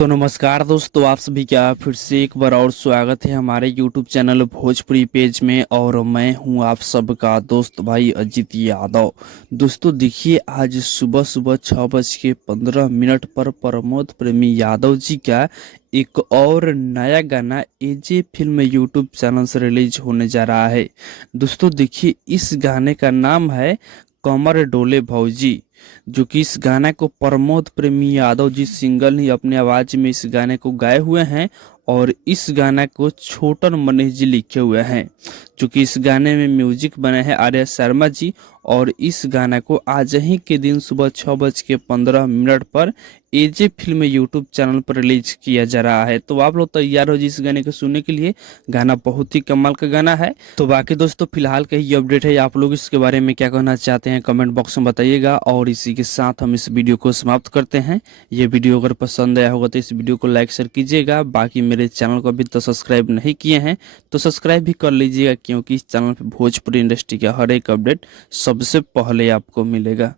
तो नमस्कार दोस्तों, आप सभी का फिर से एक बार और स्वागत है हमारे YouTube चैनल भोजपुरी पेज में। और मैं हूं आप सबका दोस्त भाई अजीत यादव। दोस्तों देखिए, आज सुबह सुबह 6:15 पर प्रमोद प्रेमी यादव जी का एक और नया गाना एजे फिल्म YouTube चैनल से रिलीज होने जा रहा है। दोस्तों देखिए, इस गाने का नाम है कमर डोले भौजी, जो कि इस गाने को प्रमोद प्रेमी यादव जी सिंगल ही अपने आवाज में इस गाने को गाए हुए हैं। और इस गाने को छोटन मनीष जी लिखे हुए हैं, जो कि इस गाने में म्यूजिक बने हैं आर्या शर्मा जी। और इस गाने को आज ही के दिन सुबह 6:15 पर एजे फिल्म यूट्यूब चैनल पर रिलीज किया जा रहा है। तो आप लोग तैयार हो जी इस गाने को सुनने के लिए। गाना बहुत ही कमाल का गाना है। तो बाकी दोस्तों, फिलहाल का ये अपडेट है। आप लोग इसके बारे में क्या कहना चाहते हैं कमेंट बॉक्स में बताइएगा। और इसी के साथ हम इस वीडियो को समाप्त करते हैं। ये वीडियो अगर पसंद आया होगा तो इस वीडियो को लाइक शेयर कीजिएगा। बाकी मेरे चैनल को अभी तो सब्सक्राइब नहीं किए हैं तो सब्सक्राइब भी कर लीजिएगा, क्योंकि इस चैनल पर भोजपुरी इंडस्ट्री का हर एक अपडेट सबसे पहले आपको मिलेगा।